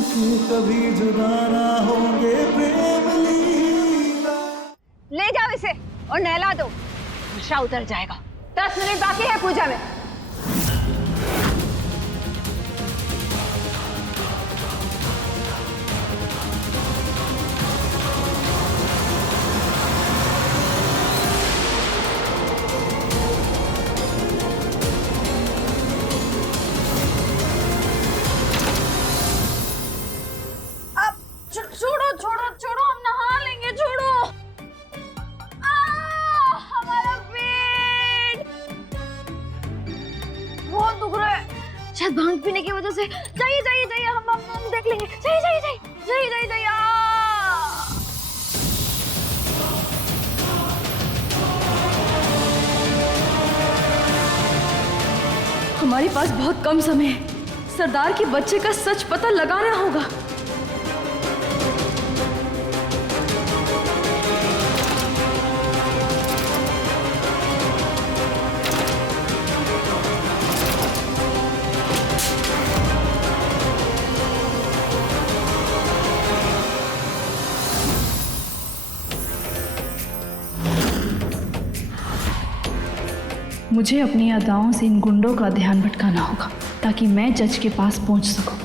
के कभी जुदा ना होंगे प्रेम लीला। ले जाओ इसे और नहला दो, नशा उतर जाएगा। 10 मिनट बाकी है पूजा में। छोड़ो छोड़ो छोड़ो, हम नहा लेंगे, छोड़ो। हमारा पेट बहुत दुख रहा है, शायद भांग पीने की वजह से। जाइए जाइए जाइए, हम देख लेंगे। जाइए जाइए जाइए जाइए जाइए जाइए। हमारे पास बहुत कम समय है, सरदार के बच्चे का सच पता लगाना होगा। मुझे अपनी अदाओं से इन गुंडों का ध्यान भटकाना होगा ताकि मैं जज के पास पहुंच सकूं।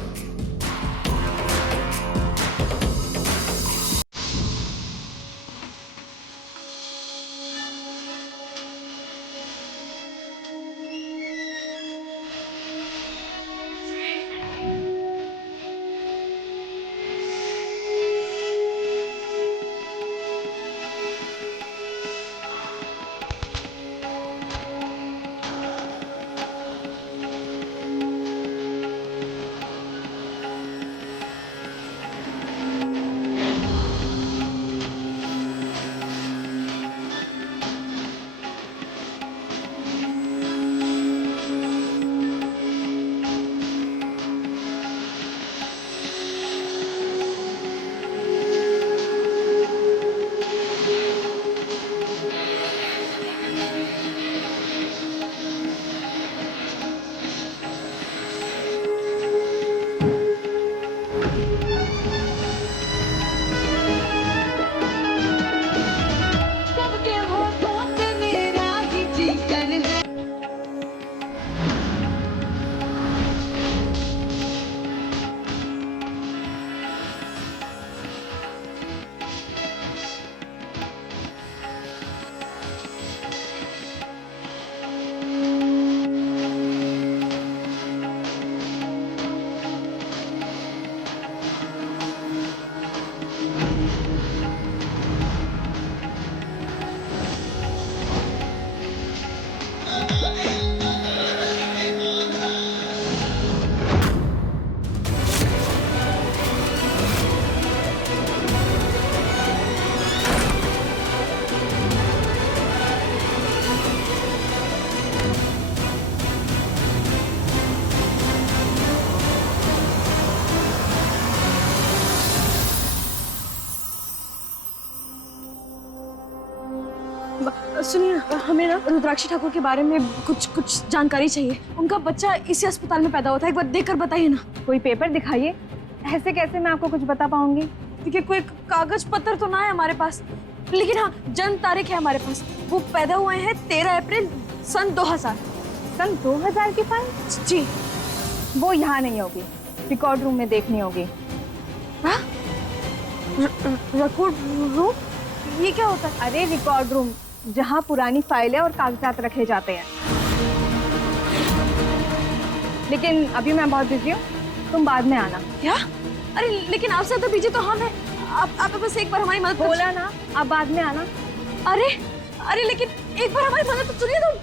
सुनिए, हमें ना रुद्राक्षी ठाकुर के बारे में कुछ जानकारी चाहिए। उनका बच्चा इसी अस्पताल में पैदा हुआ था, एक बार देखकर बताइए ना। कोई पेपर दिखाइए। ऐसे कैसे मैं आपको कुछ बता पाऊंगी? देखिए, कोई कागज पत्र तो ना है हमारे पास, लेकिन हाँ, जन्म तारीख है हमारे पास। वो पैदा हुए हैं 13 अप्रैल सन 2000। सन 2000 की फाइल? जी। वो यहाँ नहीं होगी, रिकॉर्ड रूम में देखनी होगी। हाँ? Record room? ये क्या होता है? अरे रिकॉर्ड रूम, जहाँ पुरानी फाइलें और कागजात रखे जाते हैं। लेकिन अभी मैं बहुत बिजी हूँ, तुम बाद में आना। क्या? अरे लेकिन आपसे ज्यादा बिजी तो हम हैं। आप बस एक बार हमारी मदद बोला ना, आप बाद में आना। अरे लेकिन एक बार हमारी मदद तो सुनिए तुम।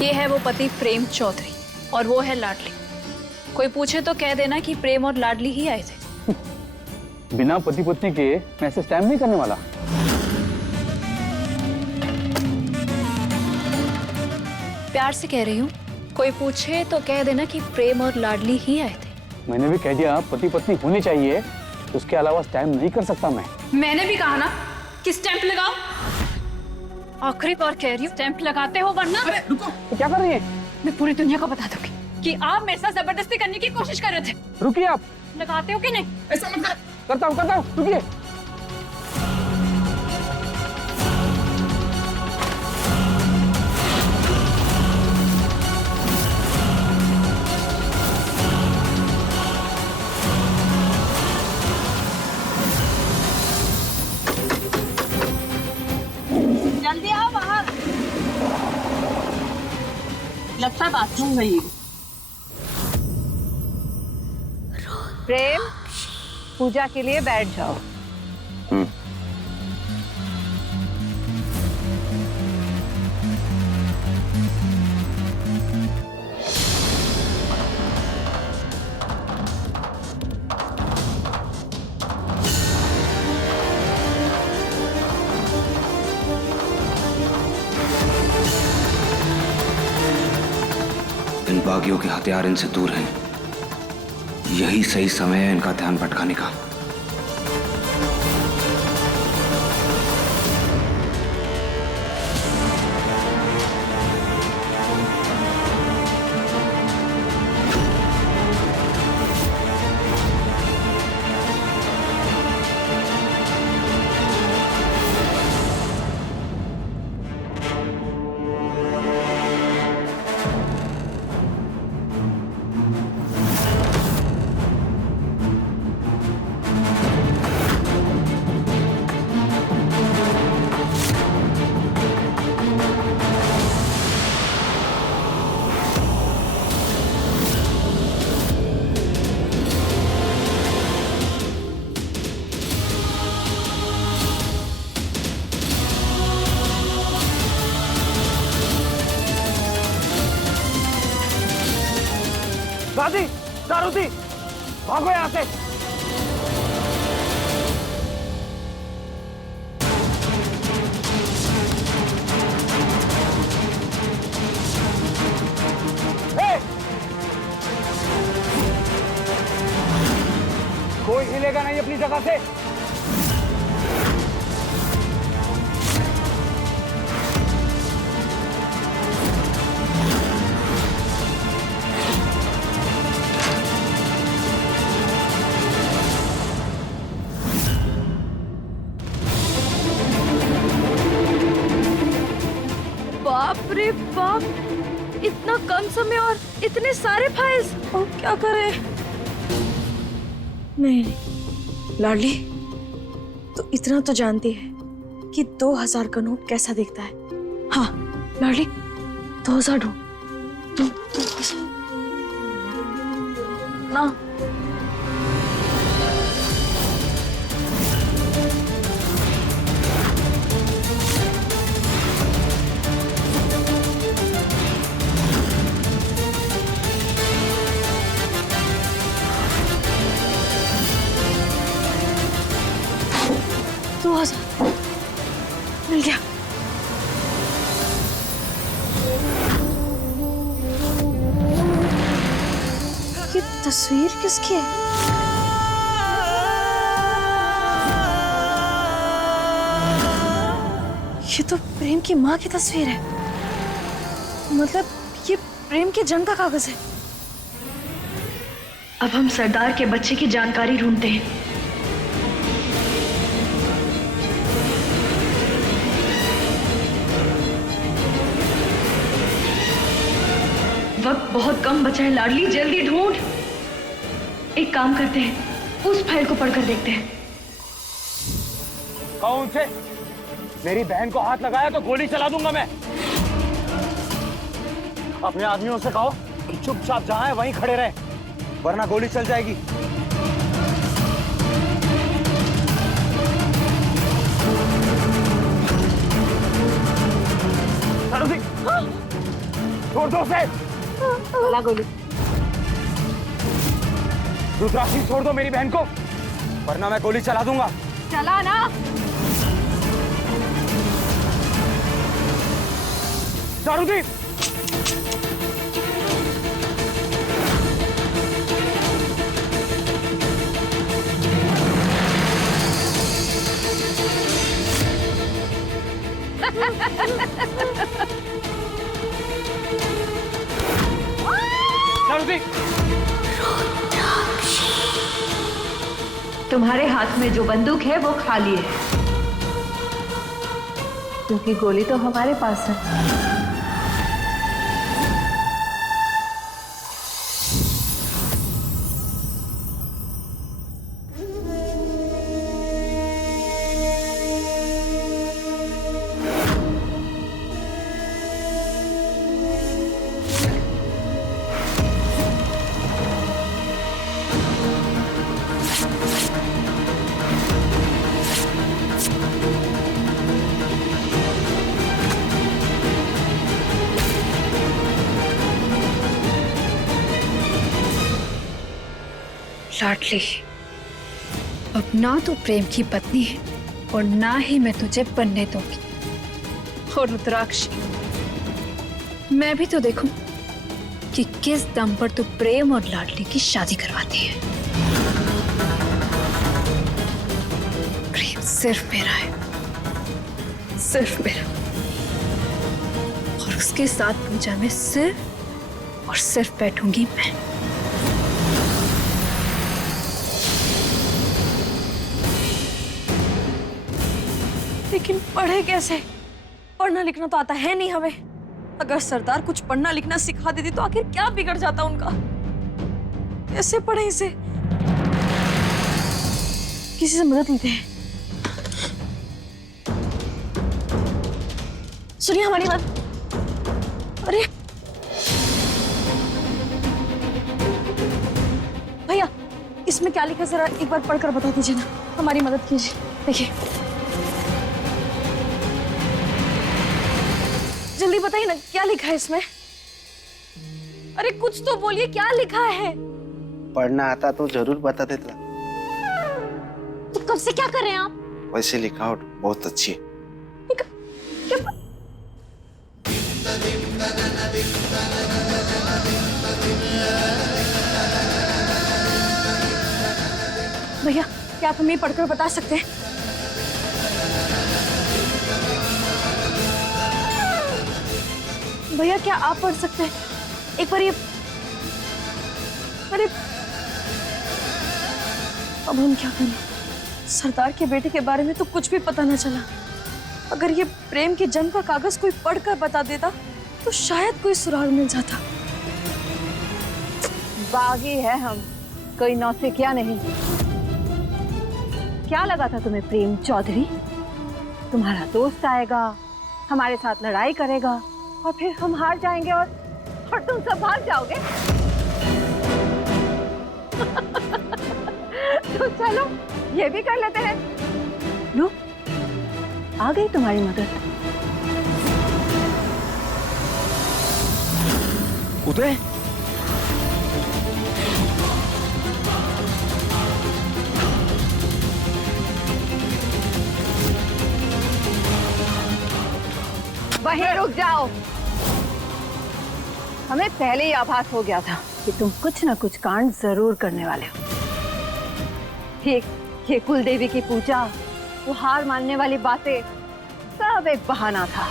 ये है वो पति प्रेम चौधरी और वो है लाडली। कोई पूछे तो कह देना कि प्रेम और लाडली ही आए थे। बिना पति पत्नी के मैं ऐसे स्टैम्प नहीं करने वाला। प्यार से कह रही हूँ, कोई पूछे तो कह देना कि प्रेम और लाडली ही आए थे। मैंने भी कह दिया पति पत्नी होनी चाहिए, उसके अलावा स्टैम्प नहीं कर सकता मैं। मैंने भी कहा ना कि स्टैंप लगाओ। आखिरी बार कह रही हूँ, स्टैंप लगाते हो वरना अरे रुको, तो क्या कर रही है? मैं पूरी दुनिया को बता दूंगी कि आप मेरे साथ जबरदस्ती करने की कोशिश कर रहे थे। रुकिए आप। लगाते हो कि नहीं? ऐसा मत कर। करता हूँ, रुकिए। जल्दी आओ बाहर। लगता है बाथरूम गई। प्रेम, पूजा के लिए बैठ जाओ। इन बागियों के हथियार इनसे दूर हैं। यही सही समय है इनका ध्यान भटकाने का। दादी, दारूदी, भागो यहाँ से। कोई हिलेगा नहीं अपनी जगह से। बाप रे बाप, इतना कम समय और इतने सारे फाइल्स। और क्या करें? नहीं, लाडली, तो इतना तो जानती है कि 2000 का नोट कैसा दिखता है। हाँ लाडली, 2000 ढूंढ। 2000 ना। मिल गया। ये तस्वीर किसकी है? ये तो प्रेम की माँ की तस्वीर है। मतलब ये प्रेम के जन्म का कागज है। अब हम सरदार के बच्चे की जानकारी ढूंढते हैं। वक्त बहुत कम बचा है लाडली, जल्दी ढूंढ। एक काम करते हैं, उस फाइल को पढ़कर देखते हैं। कौन से? मेरी बहन को हाथ लगाया तो गोली चला दूंगा मैं। अपने आदमियों से कहो कि चुपचाप जहां है वहीं खड़े रहे, वरना गोली चल जाएगी। छोड़ दो उसे। गोली। रुद्राक्षी, छोड़ दो मेरी बहन को, वरना मैं गोली चला दूंगा। चला ना। दारूदी, तुम्हारे हाथ में जो बंदूक है वो खाली है, क्योंकि गोली तो हमारे पास है। लाडली, अब ना तू प्रेम की पत्नी है और ना ही मैं तुझे बनने दूंगी। और रुद्राक्षी, मैं भी तो देखूं कि किस दम पर तू प्रेम और लाडली की शादी करवाती है। प्रेम सिर्फ मेरा है, सिर्फ मेरा, और उसके साथ पूजा में सिर्फ और सिर्फ बैठूंगी मैं। लेकिन पढ़े कैसे? पढ़ना लिखना तो आता है नहीं हमें। अगर सरदार कुछ पढ़ना लिखना सिखा देती तो आखिर क्या बिगड़ जाता उनका? कैसे पढ़े इसे? किसी से मदद लेते हैं। सुनिए हमारी बात। अरे भैया, इसमें क्या लिखा जरा एक बार पढ़कर बता दीजिए ना, हमारी मदद कीजिए। देखिए, जल्दी बताइए ना क्या लिखा है इसमें। अरे कुछ तो बोलिए, क्या लिखा है? पढ़ना आता तो जरूर बता देता। तो कब से क्या कर रहे हैं आप? वैसे लिखावट बहुत अच्छी है। क्या? भैया, क्या आप हमें पढ़कर बता सकते हैं? भैया, क्या आप पढ़ सकते हैं? एक बार ये। अरे अब हम क्या करें? सरदार के बेटे के बारे में तो कुछ भी पता न चला। अगर ये प्रेम के जन्म का कागज कोई पढ़कर बता देता तो शायद कोई सुराग मिल जाता। बागी है हम, कोई नौसिखिया नहीं। क्या लगा था तुम्हें प्रेम चौधरी? तुम्हारा दोस्त आएगा, हमारे साथ लड़ाई करेगा और फिर हम हार जाएंगे और तुम सब भाग जाओगे। तो चलो ये भी कर लेते हैं। लो, आ गई तुम्हारी मदद। उदय, वहीं रुक जाओ। हमें पहले ही आभास हो गया था कि तुम कुछ ना कुछ कांड जरूर करने वाले हो। ये कुलदेवी की पूजा, वो हार मानने वाली बातें, सब एक बहाना था।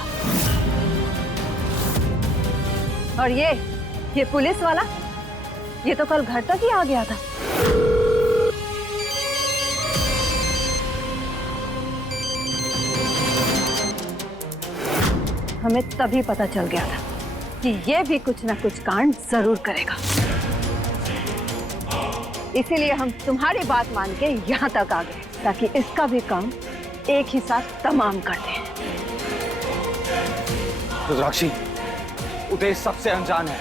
और ये पुलिस वाला, ये तो कल घर तक ही आ गया था। हमें तभी पता चल गया था कि ये भी कुछ ना कुछ कांड जरूर करेगा। इसीलिए हम तुम्हारी बात मान के यहाँ तक आ गए, ताकि इसका भी काम एक ही साथ तमाम कर दें। रुद्राक्षी, उदय सबसे अनजान है,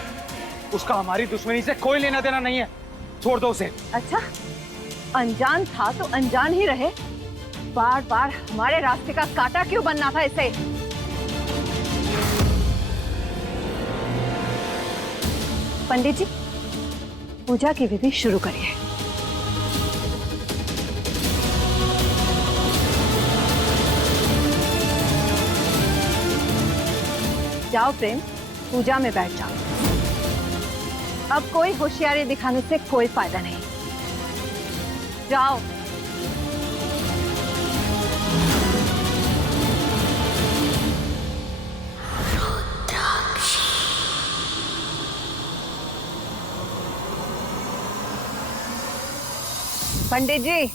उसका हमारी दुश्मनी से कोई लेना देना नहीं है। छोड़ दो उसे। अच्छा, अनजान था तो अनजान ही रहे। बार बार हमारे रास्ते का कांटा क्यों बनना था इसे? पंडित जी, पूजा की विधि शुरू करिए। जाओ प्रेम, पूजा में बैठ जाओ। अब कोई होशियारी दिखाने से कोई फायदा नहीं। जाओ। पंडित जी,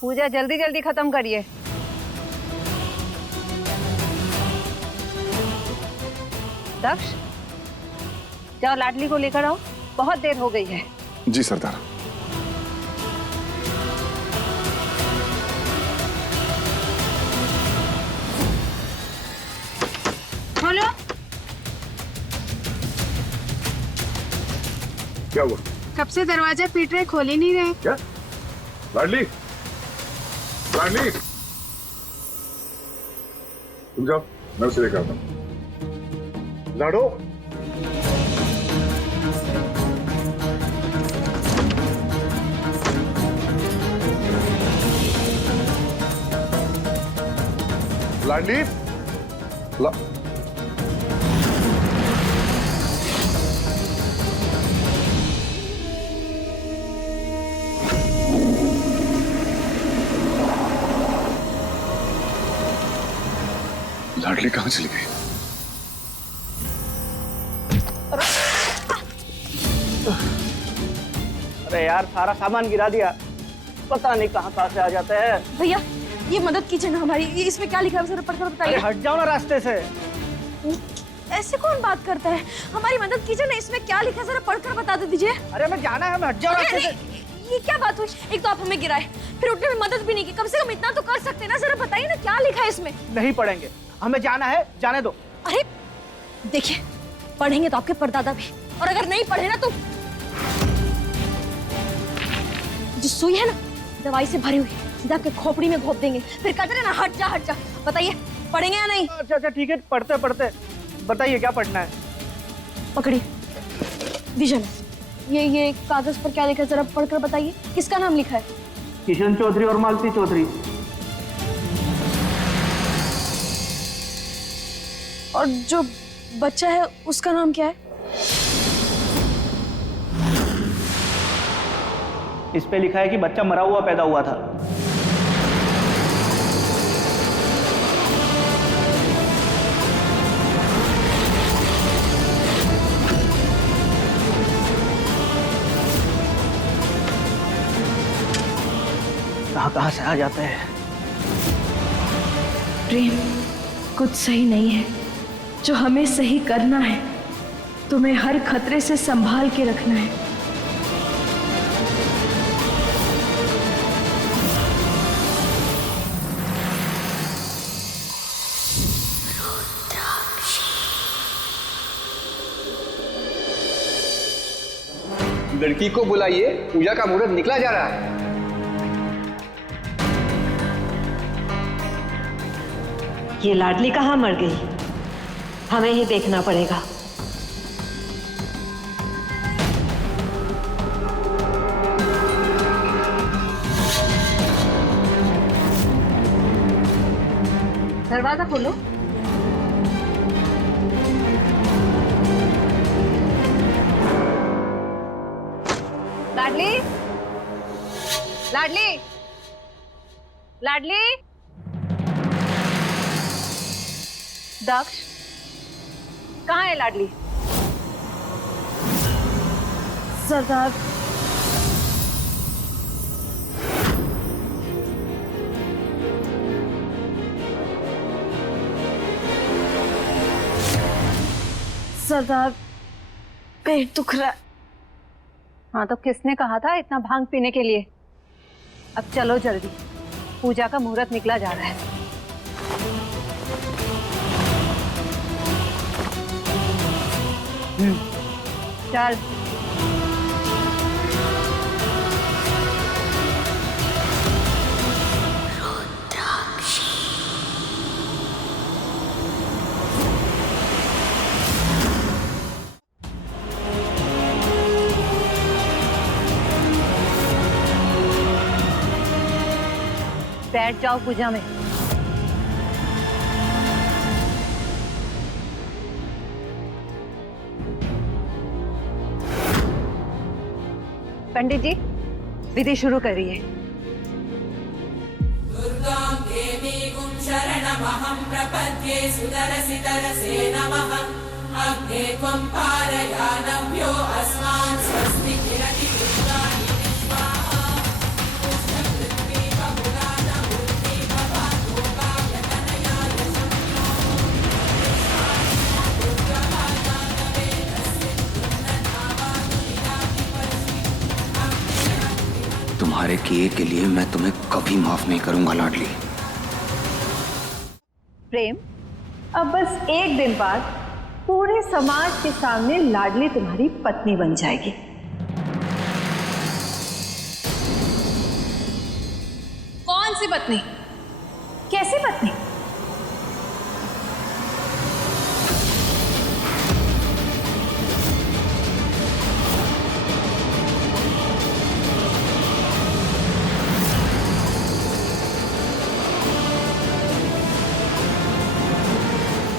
पूजा जल्दी जल्दी खत्म करिए। दक्ष, जाओ लाडली को लेकर आओ, बहुत देर हो गई है। जी सरदार। खोलो। क्या हुआ? कब से दरवाजा पीट रहे, खोल ही नहीं रहे। क्या? लाडली, लाडली, तुम जाओ, मैं उसे लेकर आता हूँ। लाडो, लाडली, लाडली कहाँ चली गई? अरे यार, सारा सामान गिरा दिया, पता नहीं कहाँ कहाँ से आ जाते हैं। भैया ये मदद कीजिए ना हमारी, ये इसमें क्या लिखा है जरा पढ़कर अरे बताइए। हट जाओ ना रास्ते से। ऐसे कौन बात करता है? हमारी मदद कीजिए ना, इसमें क्या लिखा है जरा पढ़कर बता दे दीजिए। अरे हमें जाना है, हमें हट जाओ रास्ते से। ये क्या बात हुई? एक तो आप हमें गिराए, फिर उठने में मदद भी नहीं की, कम से कम इतना तो कर सकते ना। जरा बताइए ना क्या लिखा है इसमें। नहीं पढ़ेंगे, हमें जाना है, जाने दो। अरे देखिए, पढ़ेंगे तो आपके परदादा भी, और अगर नहीं पढ़े ना तो जो सुई है ना दवाई से भरी हुई, सीधा आपके खोपड़ी में घोप देंगे, फिर कहते हैं ना हट जा हट जा। बताइए पढ़ेंगे या नहीं? अच्छा अच्छा ठीक है, पढ़ते पढ़ते। बताइए क्या पढ़ना है। पकड़िए दीजिए ना। ये कागज पर क्या लिखा है जरा पढ़कर बताइए, किसका नाम लिखा है? किशन चौधरी और मालती चौधरी। और जो बच्चा है उसका नाम क्या है? इस पे लिखा है कि बच्चा मरा हुआ पैदा हुआ था। कहाँ कहाँ से आ जाते हैं। प्रेम कुछ सही नहीं है, जो हमें सही करना है तुम्हें हर खतरे से संभाल के रखना है। लड़की को बुलाइए, पूजा का मुहूर्त निकला जा रहा है। ये लाडली कहाँ मर गई, हमें ही देखना पड़ेगा। दरवाजा खोलो। लाडली, लाडली, लाडली। दक्ष, कहाँ है लाडली? सरदार, सरदार पेट दुख रहा है। हाँ तो किसने कहा था इतना भांग पीने के लिए? अब चलो जल्दी, पूजा का मुहूर्त निकला जा रहा है। चल। बैठ जाओ पूजा में। पंडित जी, विधि शुरू करिए। दुर्गां देवीं शरणमहं प्रपद्ये सुदरसितरसे नमः। अग्ने त्वं पारयानव्यो अस्मान् स्वस्ति किरति दुर्गाणि विश्वाः। तुम्हारे किए के लिए मैं तुम्हें कभी माफ नहीं करूंगा लाडली। प्रेम, अब बस एक दिन बाद पूरे समाज के सामने लाडली तुम्हारी पत्नी बन जाएगी। कौन सी पत्नी? कैसी पत्नी?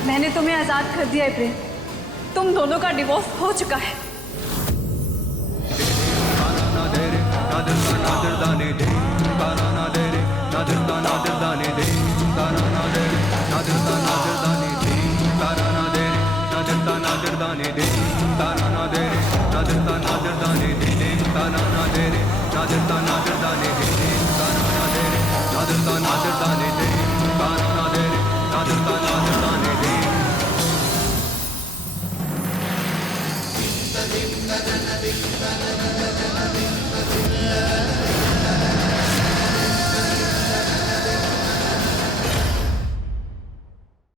मैंने तुम्हें आजाद कर दिया है प्रेम। तुम दोनों का डिवोर्स हो चुका है।